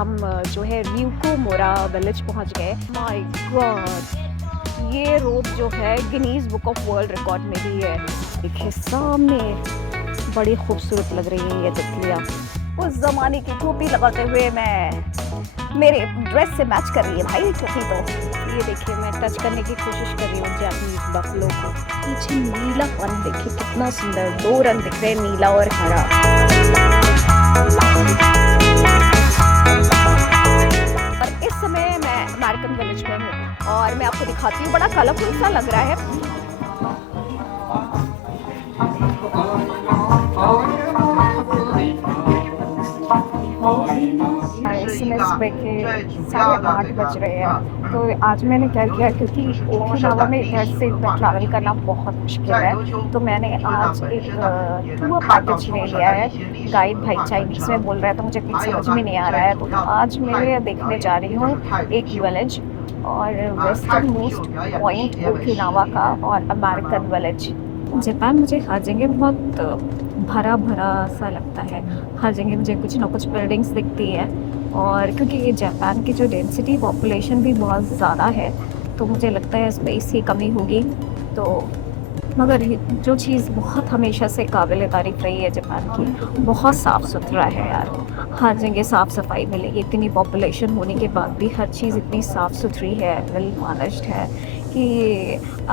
हम जो है ryukyuमोरा विलेज पहुंच गए। माय गॉड, ये रोड जो है Guinness book of world record में भी है। देखिए सामने बड़ी खूबसूरत लग रही है ये तितलियाँ। उस ज़माने की टोपी लगाते हुए मैं मेरे ड्रेस से मैच कर रही है भाई टोपी। तो ये देखिए मैं टच करने की कोशिश कर रही हूँ जैपनीज बफलो को। पीछे नीला रंग देखिए कितना सुंदर, दो रंग दिख रहे हैं, नीला और हरा। और इस समय मैं अमेरिकन विलेज में हूँ और मैं आपको दिखाती हूँ, बड़ा कलरफुल सा लग रहा है। इस समय सुबह के 8:30 बज रहे हैं। तो आज मैंने क्या किया, क्योंकि ओकिनावा में इधर से ट्रैवल करना बहुत मुश्किल है, तो मैंने आज एक टूर पैकेज ले लिया है। गाइड भाई चाइनीज में बोल रहा है तो मुझे कुछ समझ में नहीं आ रहा है। तो आज मैं देखने जा रही हूँ एक विलेज और वेस्टर्न मोस्ट पॉइंट ओकिनावा का और अमेरिकन विलेज। जापान मुझे हर जगह बहुत भरा भरा सा लगता है। हर जगह मुझे कुछ ना कुछ बिल्डिंग्स दिखती है, और क्योंकि ये जापान की जो डेंसिटी पॉपुलेशन भी बहुत ज़्यादा है तो मुझे लगता है स्पेस की कमी होगी। तो मगर जो चीज़ बहुत हमेशा से काबिल तारीफ़ रही है जापान की, बहुत साफ़ सुथरा है यार। हर जगह साफ़ सफाई मिलेगी। इतनी पॉपुलेशन होने के बाद भी हर चीज़ इतनी साफ़ सुथरी है, वेल मैनेज्ड है कि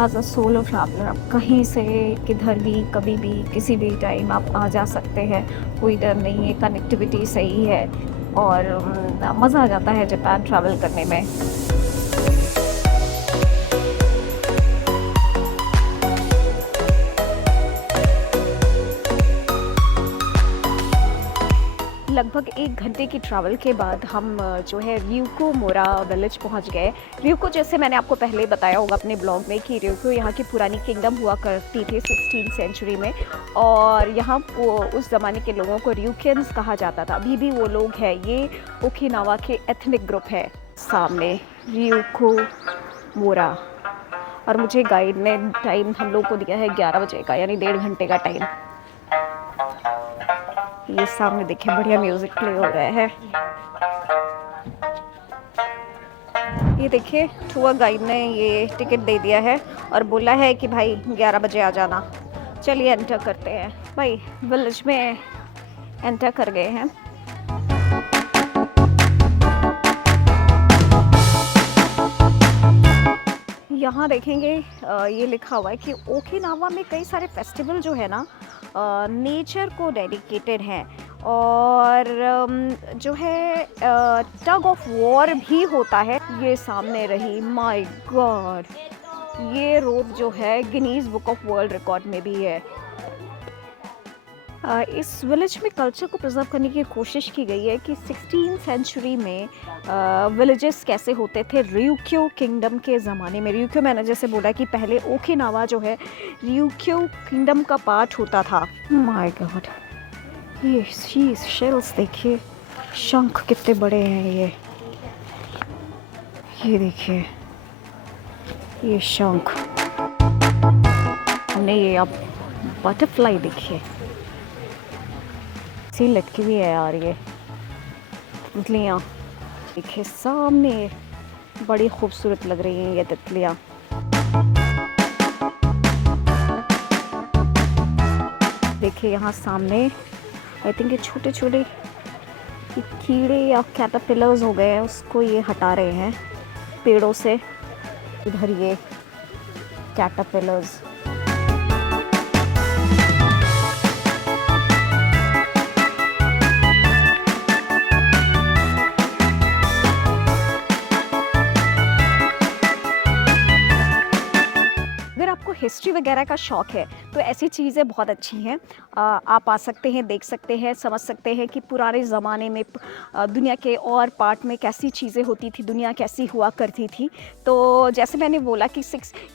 एज अ सोलो ट्रैवलर आप कहीं से किधर भी कभी भी किसी भी टाइम आप आ जा सकते हैं। कोई डर नहीं है, कनेक्टिविटी सही है और मज़ा आ जाता है जापान ट्रैवल करने में। लगभग 1 घंटे की ट्रैवल के बाद हम जो है ryukyuमोरा विलेज पहुंच गए। ryukyu, जैसे मैंने आपको पहले बताया होगा अपने ब्लॉग में कि ryukyu यहाँ की पुरानी किंगडम हुआ करती थी 16th सेंचुरी में, और यहाँ उस ज़माने के लोगों को ryukyans कहा जाता था। अभी भी वो लोग हैं। ये ओकिनावा के एथनिक ग्रुप है। सामने ryukyuमोरा, और मुझे गाइड ने टाइम हम लोग को दिया है 11 बजे का, यानी 1.5 घंटे का टाइम। ये सामने देखिए बढ़िया म्यूजिक प्ले हो रहा है। ये देखिए टूर गाइड ने ये टिकट दे दिया है और बोला है कि भाई 11 बजे आ जाना। चलिए एंटर करते हैं। भाई विलेज में एंटर कर गए हैं। यहाँ देखेंगे ये लिखा हुआ है कि ओकिनावा में कई सारे फेस्टिवल जो है ना नेचर को डेडिकेटेड हैं, और जो है टग ऑफ वॉर भी होता है। ये सामने रही, माय गॉड, ये रोड जो है Guinness book of world record में भी है। इस विलेज में कल्चर को प्रिजर्व करने की कोशिश की गई है कि 16th सेंचुरी में विलेजेस कैसे होते थे ryukyu किंगडम के ज़माने में। ryukyu मैंने जैसे बोला कि पहले ओकिनावा जो है ryukyu किंगडम का पार्ट होता था। माय गॉड, ये शेल्स देखिए, शंख कितने बड़े हैं ये देखिए, ये शंख। नहीं, ये आप बटरफ्लाई देखिए, सी लटकी हुई है यार ये तितलियाँ। देखिए सामने बड़ी खूबसूरत लग रही हैं ये तितलियाँ। देखिए यहाँ सामने आई थिंक ये छोटे छोटे कीड़े या कैटरपिलर्स हो गए हैं, उसको ये हटा रहे हैं पेड़ों से। इधर ये कैटरपिलर्स। अगर आपको हिस्ट्री वगैरह का शौक़ है तो ऐसी चीज़ें बहुत अच्छी हैं। आप आ सकते हैं, देख सकते हैं, समझ सकते हैं कि पुराने ज़माने में दुनिया के और पार्ट में कैसी चीज़ें होती थी, दुनिया कैसी हुआ करती थी। तो जैसे मैंने बोला कि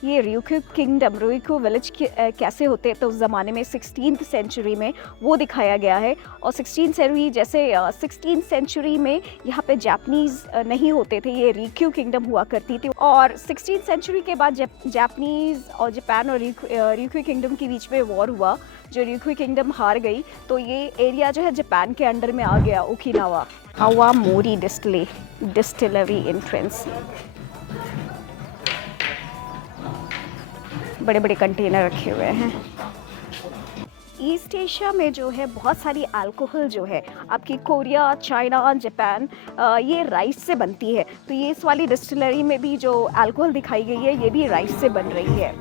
ये ryukyu किंगडम, ryukyu विलेज कैसे होते तो उस ज़माने में 16th सेंचुरी में वो दिखाया गया है। और 16th सेंचुरी में यहाँ पे जापानीज़ नहीं होते थे, ये ryukyu किंगडम हुआ करती थी। और 16th सेंचुरी के बाद जापानीज़ और जापान और ryukyu किंगडम के बीच में वॉर हुआ, जो रिक्यू किंगडम हार गई तो ये एरिया जो है जापान के अंडर में आ गया, ओकिनावा। आवा मोरी डिस्टिलरी एंट्रेंस। बड़े बड़े कंटेनर रखे हुए हैं। ईस्ट एशिया में जो है बहुत सारी अल्कोहल जो है आपकी कोरिया, चाइना, जापान, ये राइस से बनती है। तो ये इस वाली डिस्टिलरी में भी जो अल्कोहल दिखाई गई है ये भी राइस से बन रही है।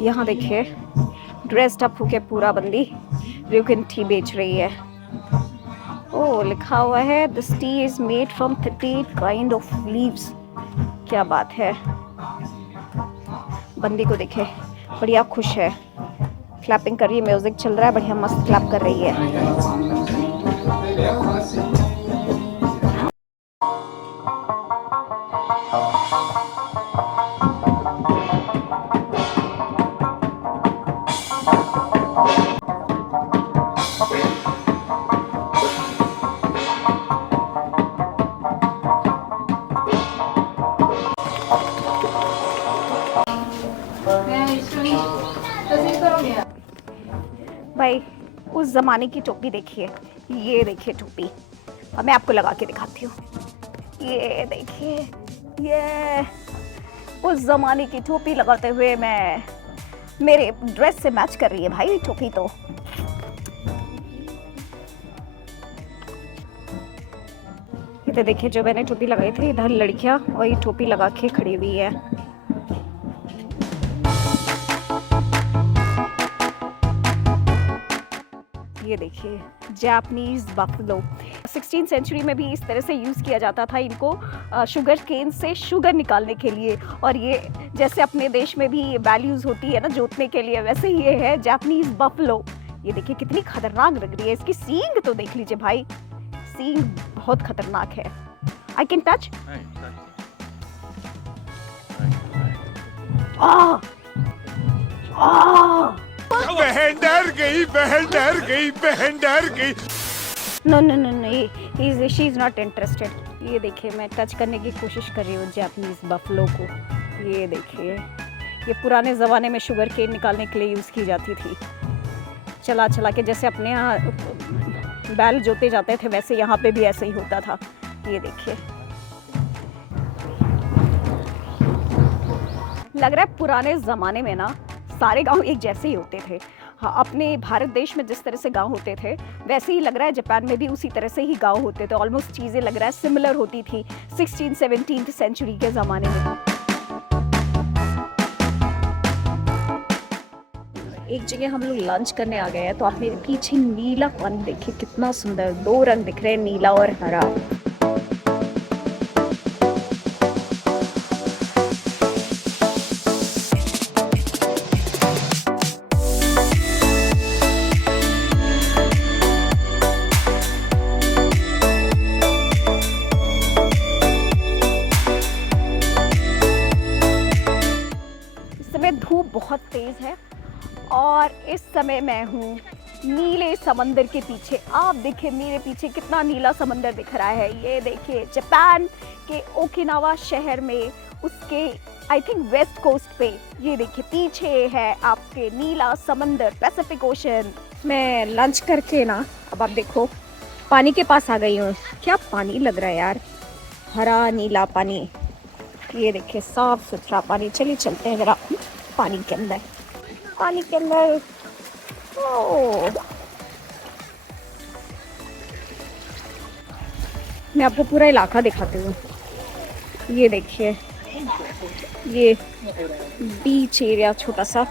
यहाँ देखिए ड्रेस्ड अप होके पूरा बंदी रिक्यू टी बेच रही है। ओ लिखा हुआ है this T is made from 38 kind of leaves. क्या बात है। बंदी को देखे बढ़िया खुश है, क्लैपिंग कर रही है, म्यूजिक चल रहा है, बढ़िया मस्त क्लैप कर रही है। भाई उस ज़माने की टोपी देखिए, ये देखिए टोपी, अब मैं आपको लगा के दिखाती हूँ। ये देखिए, ये उस ज़माने की टोपी लगाते हुए मैं, मेरे ड्रेस से मैच कर रही है भाई टोपी। तो ये तो देखिए जो मैंने टोपी लगाई थी, इधर लड़कियाँ और ये टोपी लगा के खड़ी हुई है। ये देखिए जापानीज बफलो, 16th सेंचुरी में भी इस तरह से यूज़ किया जाता था इनको शुगर केन से शुगर निकालने के लिए। और ये जैसे अपने देश में भी वैल्यूज़ होती है ना जोतने के लिए, वैसे ये है जापानीज बफलो। ये देखिए कितनी खतरनाक लग रही है, इसकी सींग तो देख लीजिए भाई, सींग बहुत खतरनाक है। I can touch. बहन डर गई, बहन डर गई, बहन डर गई। No no no no, she is not interested. ये देखिए मैं टच करने की कोशिश कर रही हूँ जापानीज बफलो को। ये देखिए ये पुराने ज़माने में शुगर केन निकालने के लिए यूज़ की जाती थी। चला चला के जैसे अपने यहाँ बैल जोते जाते थे वैसे यहाँ पे भी ऐसे ही होता था। ये देखिए लग रहा है पुराने ज़माने में ना सारे गांव एक जैसे ही होते थे। हाँ, अपने भारत देश में जिस तरह से गांव होते थे वैसे ही लग रहा है जापान में भी उसी तरह से ही गांव होते थे। ऑलमोस्ट चीज़ें लग रहा है सिमिलर होती थी 16th-17th सेंचुरी के ज़माने में। एक जगह हम लोग लंच करने आ गए हैं तो आप मेरे पीछे नीला पानी देखिए कितना सुंदर, 2 रंग दिख रहे हैं, नीला और हरा। धूप बहुत तेज है और इस समय मैं हूँ नीले समंदर के पीछे। आप देखिए मेरे पीछे कितना नीला समंदर दिख रहा है। ये देखिए जापान के ओकिनावा शहर में, उसके आई थिंक वेस्ट कोस्ट पे, ये देखिए पीछे है आपके नीला समंदर, पैसिफिक ओशन। मैं लंच करके ना अब आप देखो पानी के पास आ गई हूँ। क्या पानी लग रहा है यार, हरा नीला पानी। ये देखिए साफ सुथरा पानी। चलिए चलते हैं जरा पानी के अंदर। पानी के अंदर मैं आपको पूरा इलाका दिखाती हूँ। ये देखिए ये बीच एरिया छोटा सा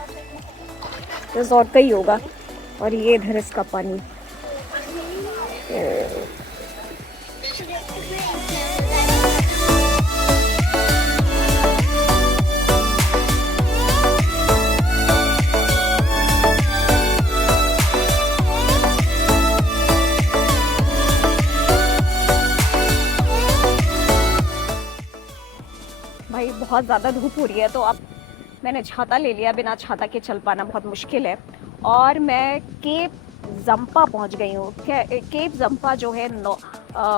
रिजॉर्ट का ही होगा और ये इधर इसका पानी। भाई बहुत ज़्यादा धूप हो रही है तो अब मैंने छाता ले लिया, बिना छाता के चल पाना बहुत मुश्किल है। और मैं केप जंपा पहुंच गई हूँ। केप जंपा जो है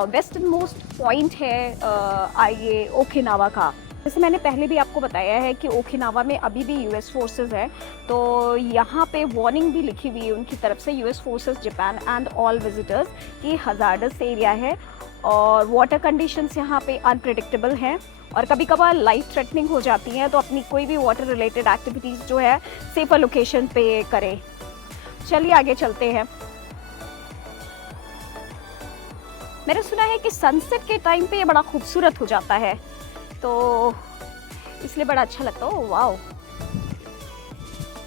वेस्टर्न मोस्ट पॉइंट है ये ओकिनावा का। जैसे मैंने पहले भी आपको बताया है कि ओकिनावा में अभी भी यूएस फोर्सेस है, तो यहाँ पे वार्निंग भी लिखी हुई है उनकी तरफ से, US forces Japan and all visitors कि हजार्डस एरिया है और वाटर कंडीशंस यहाँ पे अनप्रिडिक्टेबल हैं और कभी कभार लाइफ थ्रेटनिंग हो जाती हैं, तो अपनी कोई भी वाटर रिलेटेड एक्टिविटीज़ जो है सेफर लोकेशन पे करें। चलिए आगे चलते हैं। मैंने सुना है कि सनसेट के टाइम पे ये बड़ा खूबसूरत हो जाता है, तो इसलिए बड़ा अच्छा लगता है। वाओ,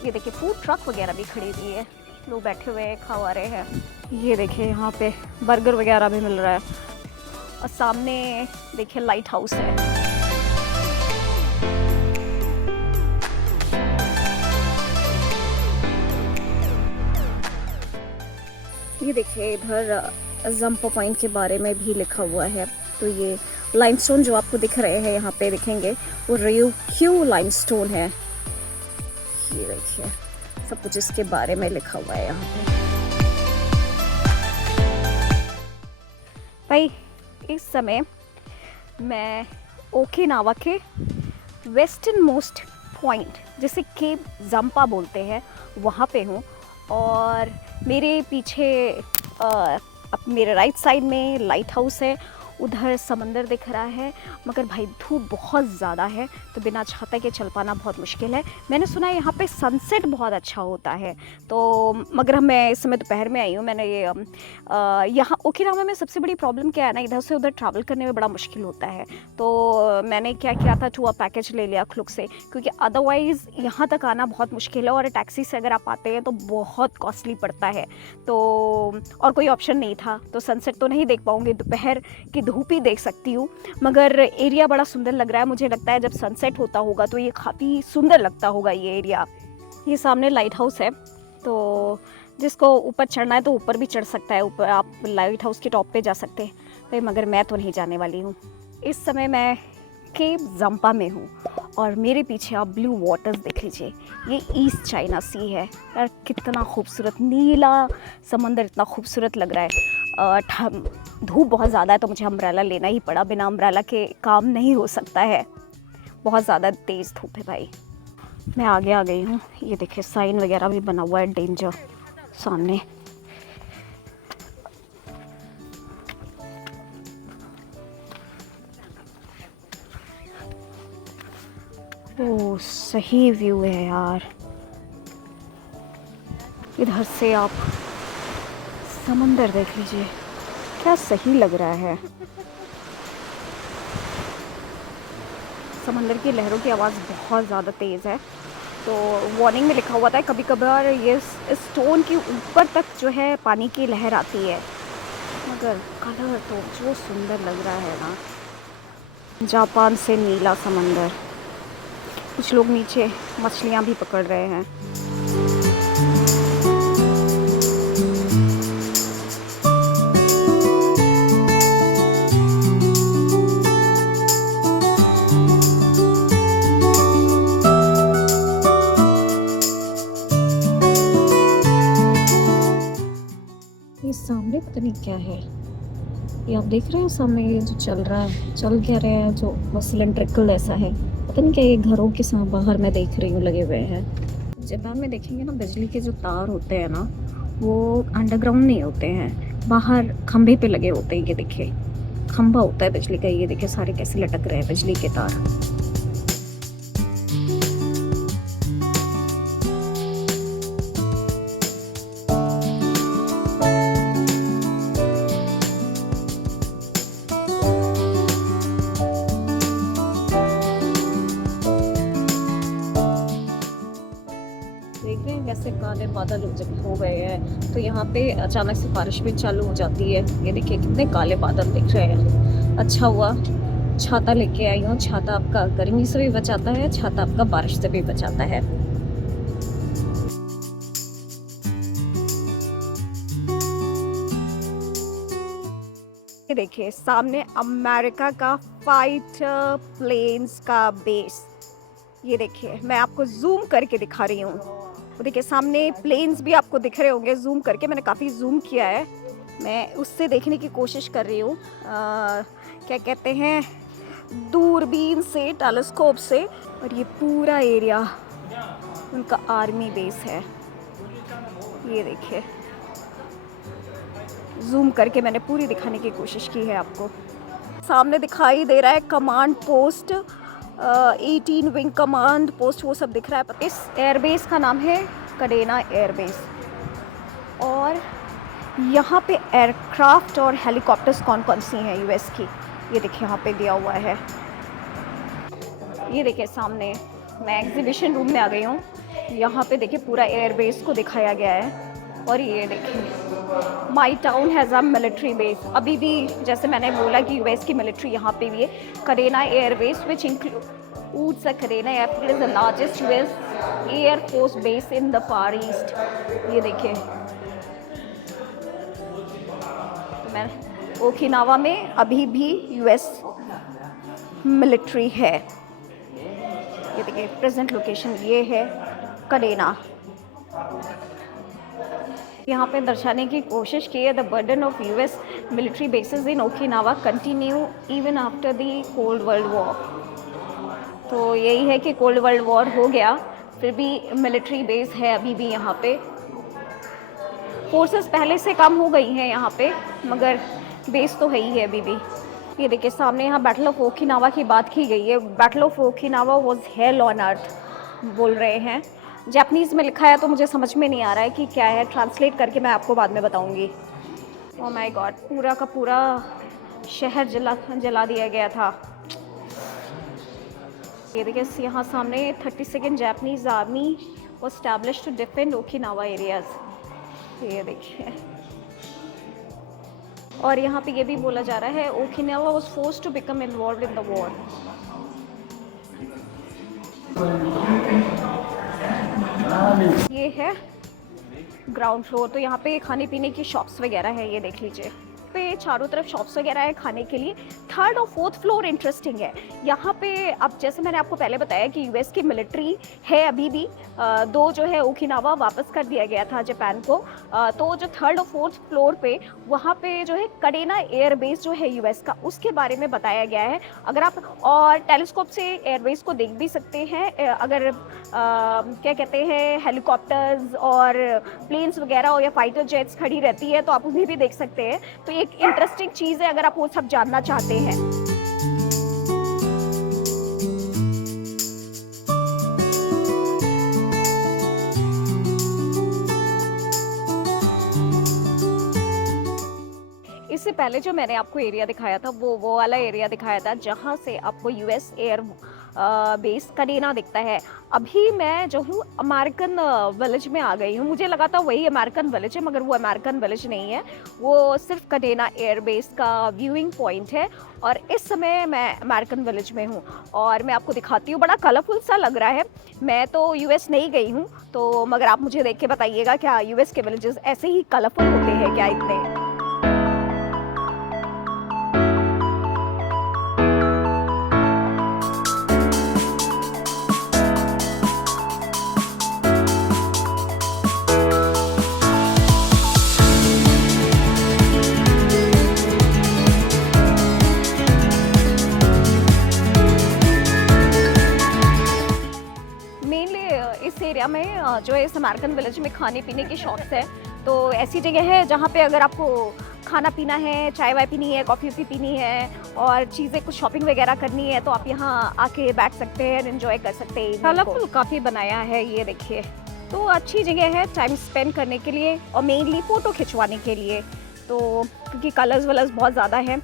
ये देखिए फूड ट्रक वगैरह भी खड़ी हुई है, लोग बैठे हुए खा रहे हैं। ये देखिए यहाँ पे बर्गर वगैरह भी मिल रहा है और सामने देखिए लाइट हाउस है। ये देखिए इधर जंपा पॉइंट के बारे में भी लिखा हुआ है, तो ये लाइमस्टोन जो आपको दिख रहे हैं यहाँ पे देखेंगे वो रियोक्यू लाइमस्टोन है। ये देखिए सब कुछ इसके बारे में लिखा हुआ है यहाँ पे। भाई इस समय मैं ओकिनावा के वेस्टर्न मोस्ट पॉइंट जिसे केप जंपा बोलते हैं वहाँ पे हूँ और मेरे पीछे अब मेरे राइट साइड में लाइट हाउस है, उधर समंदर दिख रहा है, मगर भाई धूप बहुत ज़्यादा है तो बिना छाता के चल पाना बहुत मुश्किल है। मैंने सुना है यहाँ पे सनसेट बहुत अच्छा होता है, तो मगर मैं इस समय दोपहर में आई हूँ। मैंने ये यहाँ ओकिनावा में सबसे बड़ी प्रॉब्लम क्या है ना, इधर से उधर ट्रैवल करने में बड़ा मुश्किल होता है, तो मैंने क्या किया था, टूर पैकेज ले लिया क्लुक से, क्योंकि अदरवाइज़ यहाँ तक आना बहुत मुश्किल है और टैक्सी से अगर आप आते हैं तो बहुत कॉस्टली पड़ता है, तो और कोई ऑप्शन नहीं था। तो सनसेट तो नहीं देख पाऊँगी, दोपहर की धूप ही देख सकती हूँ, मगर एरिया बड़ा सुंदर लग रहा है। मुझे लगता है जब सनसेट होता होगा तो ये काफ़ी सुंदर लगता होगा ये एरिया। ये सामने लाइट हाउस है, तो जिसको ऊपर चढ़ना है तो ऊपर भी चढ़ सकता है, ऊपर आप लाइट हाउस के टॉप पे जा सकते हैं, तो मगर मैं तो नहीं जाने वाली हूँ। इस समय मैं केप जंपा में हूँ और मेरे पीछे आप ब्लू वाटर्स देख लीजिए, ये ईस्ट चाइना सी है यार, कितना खूबसूरत नीला समंदर, इतना खूबसूरत लग रहा है। धूप बहुत ज़्यादा है तो मुझे अम्ब्रेला लेना ही पड़ा, बिना अम्ब्रेला के काम नहीं हो सकता है, बहुत ज़्यादा तेज़ धूप है भाई। मैं आगे आ गई हूँ, ये देखिए साइन वगैरह भी बना हुआ है डेंजर सामने। ओह सही व्यू है यार, इधर से आप समंदर देख लीजिए, क्या सही लग रहा है। समंदर की लहरों की आवाज़ बहुत ज़्यादा तेज़ है, तो वार्निंग में लिखा हुआ था कभी कभार ये स्टोन के ऊपर तक जो है पानी की लहर आती है, मगर कलर तो जो सुंदर लग रहा है ना। जापान से नीला समंदर, कुछ लोग नीचे मछलियाँ भी पकड़ रहे हैं। ये सामने पता नहीं क्या है, ये आप देख रहे हैं सामने ये जो चल रहा है, चल क्या रहा है, जो सिलेंड्रिकल ऐसा है, पता नहीं क्या, ये घरों के साथ बाहर मैं देख रही हूँ लगे हुए हैं। जापान में देखेंगे ना, बिजली के जो तार होते हैं ना वो अंडरग्राउंड नहीं होते हैं, बाहर खंभे पे लगे होते हैं। ये देखिए खंभा होता है बिजली का, ये देखिए सारे कैसे लटक रहे हैं बिजली के तार। देख रहे हैं कैसे काले बादल हो गए हैं, तो यहाँ पे अचानक से बारिश भी चालू हो जाती है। ये देखिए कितने काले बादल दिख रहे हैं। अच्छा हुआ छाता लेके आई हूँ, छाता आपका गर्मी से भी बचाता है, छाता आपका बारिश से भी बचाता है। ये देखिए सामने अमेरिका का फाइटर प्लेन्स का बेस, ये देखिए मैं आपको जूम करके दिखा रही हूँ। वो देखिए सामने प्लेन्स भी आपको दिख रहे होंगे, जूम करके मैंने काफ़ी जूम किया है, मैं उससे देखने की कोशिश कर रही हूँ, क्या कहते हैं, दूरबीन से, टेलीस्कोप से। और ये पूरा एरिया उनका आर्मी बेस है, ये देखिए जूम करके मैंने पूरी दिखाने की कोशिश की है आपको। सामने दिखाई दे रहा है command post, 18 wing command post, वो सब दिख रहा है। इस एयरबेस का नाम है कडेना एयरबेस। और यहाँ पे एयरक्राफ्ट और हेलीकॉप्टर्स कौन कौन सी हैं यूएस की, ये देखिए यहाँ पे दिया हुआ है। ये देखिए सामने मैं एग्जीबिशन रूम में आ गई हूँ, यहाँ पे देखिए पूरा एयरबेस को दिखाया गया है। और ये देखिए माई town has a military base. अभी भी जैसे मैंने बोला कि यूएस की मिलिट्री यहाँ पे भी है, कडेना airbase which includes a कडेना airfield is the largest US air force base in the far east. ये देखिए मैं ओकिनावा में अभी भी यूएस मिलिट्री है। ये देखिए प्रेजेंट लोकेशन ये है कडेना। यहाँ पे दर्शाने की कोशिश की है the burden of US military bases in Okinawa continue even after the cold world war. तो यही है कि कोल्ड वर्ल्ड वॉर हो गया, फिर भी मिलिट्री बेस है अभी भी यहाँ पे। फोर्सेस पहले से कम हो गई हैं यहाँ पे, मगर बेस तो है ही है अभी भी। ये देखिए सामने यहाँ बैटल ऑफ ओकिनावा की बात की गई है। Battle of Okinawa was hello on earth बोल रहे हैं। जापानीज़ में लिखा है तो मुझे समझ में नहीं आ रहा है कि क्या है, ट्रांसलेट करके मैं आपको बाद में बताऊंगी। ओह माय गॉड, पूरा का पूरा शहर जला दिया गया था। ये देखिए यहाँ सामने 32nd Japanese army was established to defend Okinawa areas. ये देखिए, और यहाँ पे ये भी बोला जा रहा है Okinawa was forced to become involved in the war. ये है ग्राउंड फ्लोर, तो यहाँ पे खाने पीने की शॉप्स वगैरह है, ये देख लीजिए पे चारों तरफ शॉप्स वगैरह है खाने के लिए। थर्ड और फोर्थ फ्लोर इंटरेस्टिंग है यहाँ पे। अब जैसे मैंने आपको पहले बताया कि यूएस की मिलिट्री है अभी भी, दो जो है ओकिनावा वापस कर दिया गया था जापान को, तो जो थर्ड और फोर्थ फ्लोर पे वहाँ पे जो है कडेना एयरबेस जो है यूएस का, उसके बारे में बताया गया है। अगर आप और टेलीस्कोप से एयरबेस को देख भी सकते हैं, अगर क्या कहते हैं हेलीकॉप्टर्स और प्लेन्स वगैरह और या फाइटर जेट्स खड़ी रहती है तो आप उन्हें भी देख सकते हैं। तो एक इंटरेस्टिंग चीज़ है अगर आप वो सब जानना चाहते हैं। इससे पहले जो मैंने आपको एरिया दिखाया था वो वाला एरिया दिखाया था जहाँ से आपको यूएस एयर बेस कडेना दिखता है। अभी मैं जो हूँ अमेरिकन विलेज में आ गई हूँ। मुझे लगा था वही अमेरिकन विलेज है, मगर वो अमेरिकन विलेज नहीं है, वो सिर्फ कडेना एयर बेस का व्यूइंग पॉइंट है। और इस समय मैं अमेरिकन विलेज में हूँ और मैं आपको दिखाती हूँ। बड़ा कलरफुल सा लग रहा है। मैं तो यूएस नहीं गई हूँ, तो मगर आप मुझे देख के बताइएगा क्या यूएस के विलेजेस ऐसे ही कलरफुल होते हैं क्या इतने? एरिया में जो है इस अमेरिकन विलेज में खाने पीने की शॉप्स है। तो ऐसी जगह है जहाँ पे अगर आपको खाना पीना है, चाय वाय पीनी है, कॉफ़ी पीनी है और चीज़ें कुछ शॉपिंग वगैरह करनी है तो आप यहाँ आके बैठ सकते हैं, एंजॉय कर सकते हैं। कलरफुल काफ़ी बनाया है, ये देखिए। तो अच्छी जगह है टाइम स्पेंड करने के लिए और मेनली फ़ोटो खिंचवाने के लिए। तो क्योंकि कलर्स वलर्स बहुत ज़्यादा हैं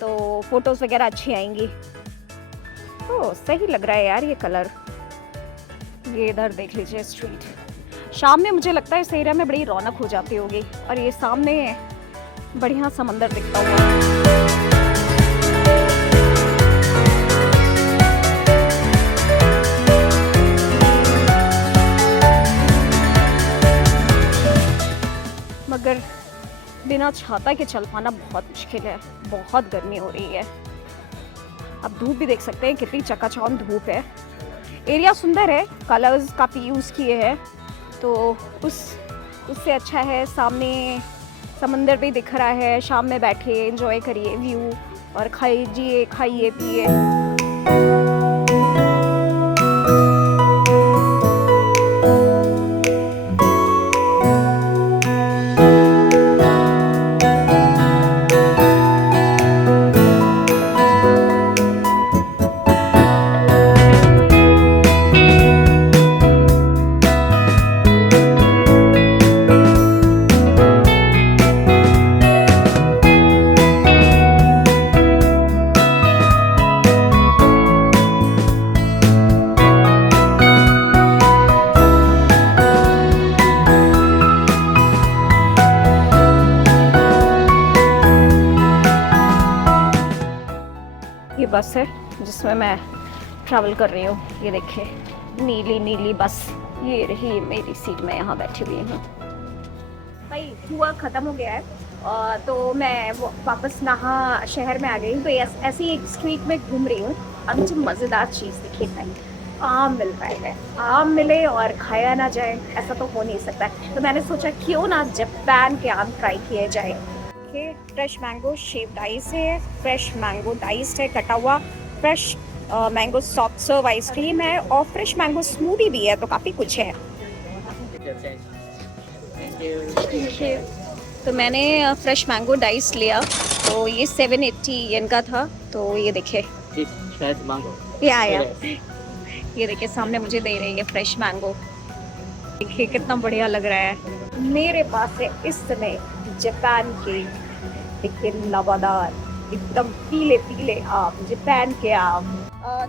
तो फ़ोटोज़ वगैरह अच्छी आएंगी। तो सही लग रहा है यार ये कलर। ये इधर देख लीजिए स्ट्रीट। शाम में मुझे लगता है इस एरिया में बड़ी रौनक हो जाती होगी। और ये सामने बढ़िया समंदर दिखता हुआ। मगर बिना छाता के चल पाना बहुत मुश्किल है, बहुत गर्मी हो रही है। अब धूप भी देख सकते हैं कितनी चकाचौंध धूप है। एरिया सुंदर है, कलर्स काफ़ी यूज़ किए हैं तो उससे अच्छा है सामने समंदर भी दिख रहा है, शाम में बैठे एंजॉय करिए व्यू और खाइए खाइए पिए। ये बस है जिसमें मैं ट्रैवल कर रही हूँ। ये देखिए नीली नीली बस, ये रही मेरी सीट में यहाँ बैठी हुई हूँ। भाई हुआ ख़त्म हो गया है तो मैं वापस नहा शहर में आ गई हूँ। तो ऐसी एक स्ट्रीट में घूम रही हूँ। अब मुझे मज़ेदार चीज़ दिखी भाई, आम मिल रहा है। आम मिले और खाया ना जाए, ऐसा तो हो नहीं सकता। तो मैंने सोचा क्यों ना जापान के आम ट्राई किए जाए। फ्रेश मैंगो शेप्ड आइस है, फ्रेश मैंगो डाइस्ड है कटा हुआ, fresh mango soft serve ice cream है और फ्रेश मैंगो स्मूदी भी है। तो काफ़ी कुछ है। तो मैंने फ्रेश मैंगो डाइस लिया, तो ये 780 येन का था। तो ये देखिए ये आया, ये देखिए सामने मुझे दे रही है फ्रेश मैंगो। देखिए कितना बढ़िया लग रहा है। मेरे पास है इस समय जापान के, देखिए लबादार एकदम पीले पीले आम, जापान के आम।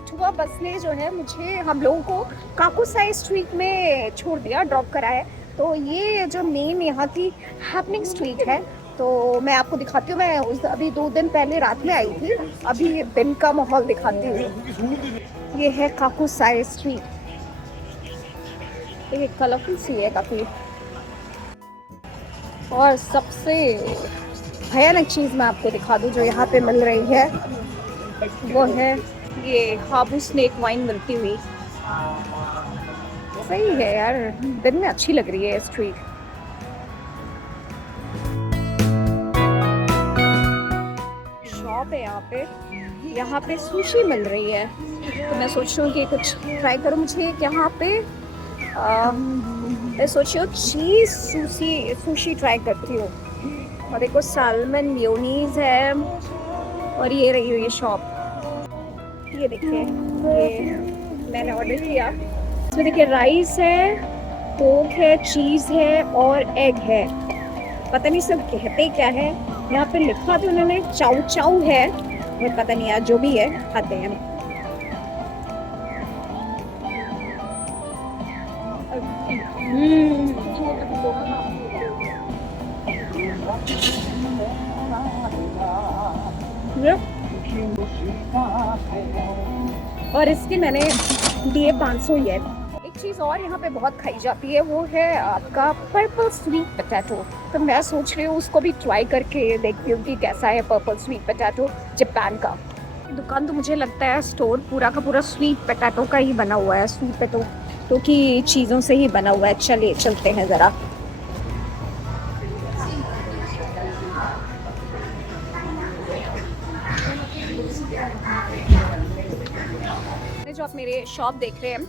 ठुआ बस ने जो है मुझे हम लोगों को काकुसाई स्ट्रीट में छोड़ दिया, ड्रॉप करा है। तो ये जो मेन यहाँ की हैपनिंग स्ट्रीट है, तो मैं आपको दिखाती हूँ। मैं अभी 2 दिन पहले रात में आई थी, अभी दिन का माहौल दिखाती हूँ। ये है काकुसाई स्ट्रीट, ये कलरफुल सी है काफ़ी। और सबसे भयानक चीज़ मैं आपको दिखा दूँ जो यहाँ पे मिल रही है, वो है ये हाबू स्नेक वाइन मिलती हुई। सही है यार, दिन में अच्छी लग रही है स्ट्रीट। शॉप है यहाँ पे सुशी मिल रही है। तो मैं सोच रही हूँ कि कुछ ट्राई करूँ। मुझे यहाँ पे मैं सोच रही हूँ चीज़ सुशी ट्राई करती हूँ। और देखो सालमन मेयोनीज है, और ये रही हुई शॉप। ये देखिए ये मैंने ऑर्डर किया। इसमें देखिए राइस है, पोर्क है, चीज़ है और एग है। पता नहीं सब कहते क्या है। यहाँ पे लिखा तो उन्होंने चाउ चाउ है, और पता नहीं यार जो भी है खाते हैं। और इसके मैंने दिए 500 येन। एक चीज़ और यहाँ पे बहुत खाई जाती है, वो है आपका पर्पल स्वीट पोटैटो। तो मैं सोच रही हूँ उसको भी ट्राई करके देखती हूँ कि कैसा है पर्पल स्वीट पोटैटो जापान का। दुकान तो मुझे लगता है स्टोर पूरा का पूरा स्वीट पोटैटो का ही बना हुआ है, स्वीट पोटैटो की चीज़ों से ही बना हुआ है। चलिए चलते हैं ज़रा। जो आप मेरे शॉप देख रहे हैं,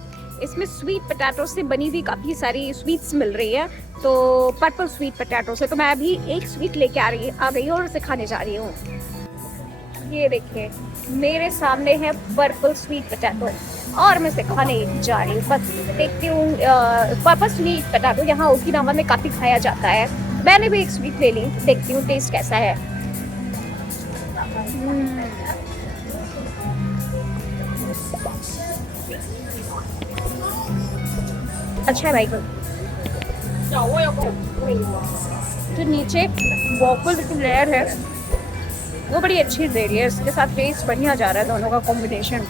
इसमें स्वीट पोटैटो से बनी हुई काफ़ी सारी स्वीट्स मिल रही है। तो पर्पल स्वीट पोटैटो से तो मैं अभी एक स्वीट लेके आ गई और उसे खाने जा रही हूँ। ये देखिए मेरे सामने है पर्पल स्वीट पोटैटो और मैं इसे खाने जा रही हूँ। बस देखती हूँ। पर्पल स्वीट पोटैटो यहाँ ओकिनावा में काफ़ी खाया जाता है। मैंने भी एक स्वीट ले ली, देखती हूँ टेस्ट कैसा है। अच्छा है भाई। जो नीचे वॉफल की लेयर है वो बड़ी अच्छी दे रही है, इसके साथ टेस्ट बढ़िया जा रहा है, दोनों का कॉम्बिनेशन।